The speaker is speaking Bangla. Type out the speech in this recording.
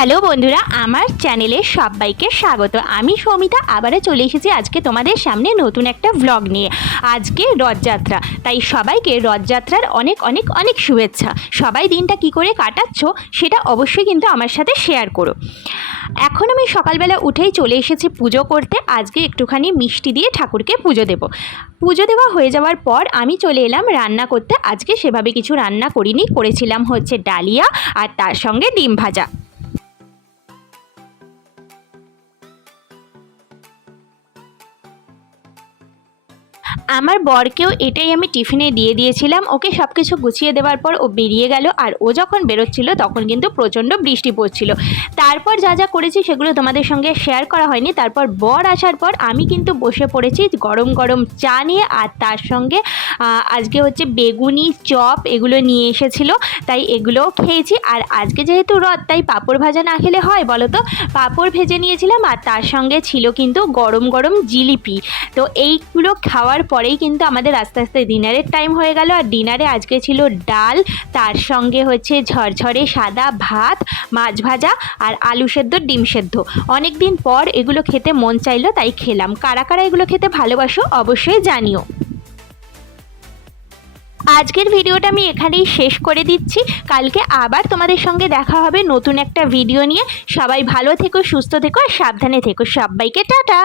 হ্যালো বন্ধুরা, আমার চ্যানেলে সবাইকে স্বাগত। আমি সৌমিতা আবারও চলে এসেছি আজকে তোমাদের সামনে নতুন একটা ভ্লগ নিয়ে। আজকে রথযাত্রা, তাই সবাইকে রথযাত্রার অনেক অনেক অনেক শুভেচ্ছা। সবাই দিনটা কি করে কাটাচ্ছ সেটা অবশ্যই কিন্তু আমার সাথে শেয়ার করো। এখন আমি সকালবেলা উঠেই চলে এসেছি পুজো করতে। আজকে একটুখানি মিষ্টি দিয়ে ঠাকুরকে পুজো দেব। পুজো দেওয়া হয়ে যাওয়ার পর আমি চলে এলাম রান্না করতে। আজকে সেভাবে কিছু রান্না করিনি, করেছিলাম হচ্ছে ডালিয়া আর তার সঙ্গে ডিম ভাজা। আমার বরকেও এটাই আমি টিফিনে দিয়ে দিয়েছিলাম। ওকে সব কিছু গুছিয়ে দেওয়ার পর ও বেরিয়ে গেল, আর ও যখন বেরোচ্ছিল তখন কিন্তু প্রচণ্ড বৃষ্টি পড়ছিল। তারপর যা যা করেছি সেগুলো তোমাদের সঙ্গে শেয়ার করা হয়নি। তারপর বর আসার পর আমি কিন্তু বসে পড়েছি গরম গরম চা নিয়ে, আর তার সঙ্গে আজকে হচ্ছে বেগুনি চপ এগুলো নিয়ে এসেছিলো, তাই এগুলোও খেয়েছি। আর আজকে যেহেতু রথ, তাই পাঁপড় ভাজা না খেলে হয় বলো তো? পাঁপড় ভেজে নিয়েছিলাম, আর তার সঙ্গে ছিল কিন্তু গরম গরম জিলিপি। তো এইগুলো খাওয়ার পরেই কিন্তু আমাদের আস্তে আস্তে ডিনারের টাইম হয়ে গেল। আর ডিনারে আজকে ছিল ডাল, তার সঙ্গে হচ্ছে ঝরঝরে সাদা ভাত, মাছ ভাজা আর আলু সেদ্ধ, ডিম সেদ্ধ। অনেক দিন পর এগুলো খেতে মন চাইলো, তাই খেলাম। কারা কারা এগুলো খেতে ভালোবাসো অবশ্যই জানিও। আজকের ভিডিওটা আমি এখানেই শেষ করে দিচ্ছি। কালকে আবার তোমাদের সঙ্গে দেখা হবে নতুন একটা ভিডিও নিয়ে। সবাই ভালো থেকো, সুস্থ থেকো আর সাবধানে থেকো। সবাইকে টাটা।